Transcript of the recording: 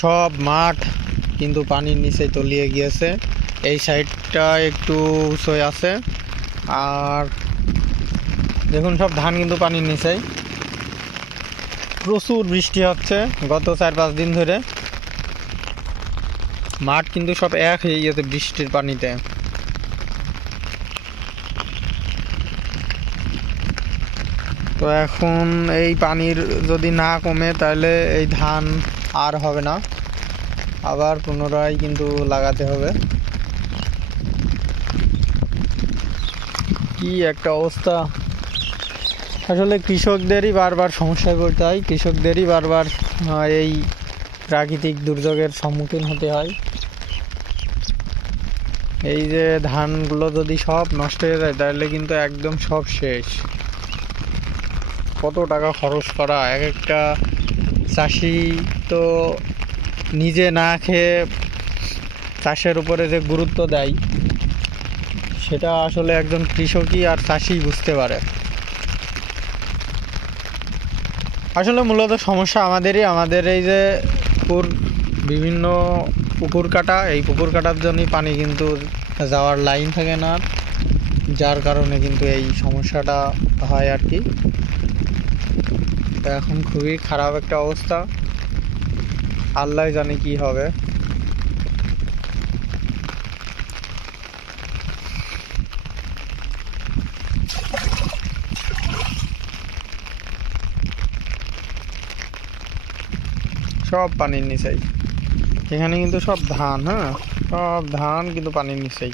সব মাঠ কিন্তু পানির নিচে তলিয়ে গিয়েছে। এই সাইডটা একটু উঁচুই আছে, আর দেখুন সব ধান কিন্তু পানির নিচেই। প্রচুর বৃষ্টি হচ্ছে গত 4-5 দিন ধরে। মাঠ কিন্তু সব এক হয়ে গেছে বৃষ্টির পানিতে। তো এখন এই পানির যদি না কমে তাহলে এই ধান আর হবে না, আবার পুনরায় কিন্তু লাগাতে হবে। কি একটা অবস্থা! আসলে কৃষকদেরই বারবার সমস্যায় পড়তে হয়, কৃষকদেরই বারবার এই প্রাকৃতিক দুর্যোগের সম্মুখীন হতে হয়। এই যে ধানগুলো যদি সব নষ্ট হয়ে যায় তাহলে কিন্তু একদম সব শেষ। কত টাকা খরচ করা, এক একটা চাষি তো নিজে না খেয়ে চাষের উপরে যে গুরুত্ব দেয় সেটা আসলে একজন কৃষকই আর চাষি বুঝতে পারে। আসলে মূলত সমস্যা আমাদেরই, আমাদের এই যে বিভিন্ন পুকুর কাটা, এই পুকুর কাটার জন্যই পানি কিন্তু যাওয়ার লাইন থাকে না, যার কারণে কিন্তু এই সমস্যাটা হয় আর কি। এখন খুবই খারাপ একটা অবস্থা, আল্লাহ জানে কি হবে। সব পানির নিচেই, এখানে কিন্তু সব ধান, সব ধান কিন্তু পানির নিচেই।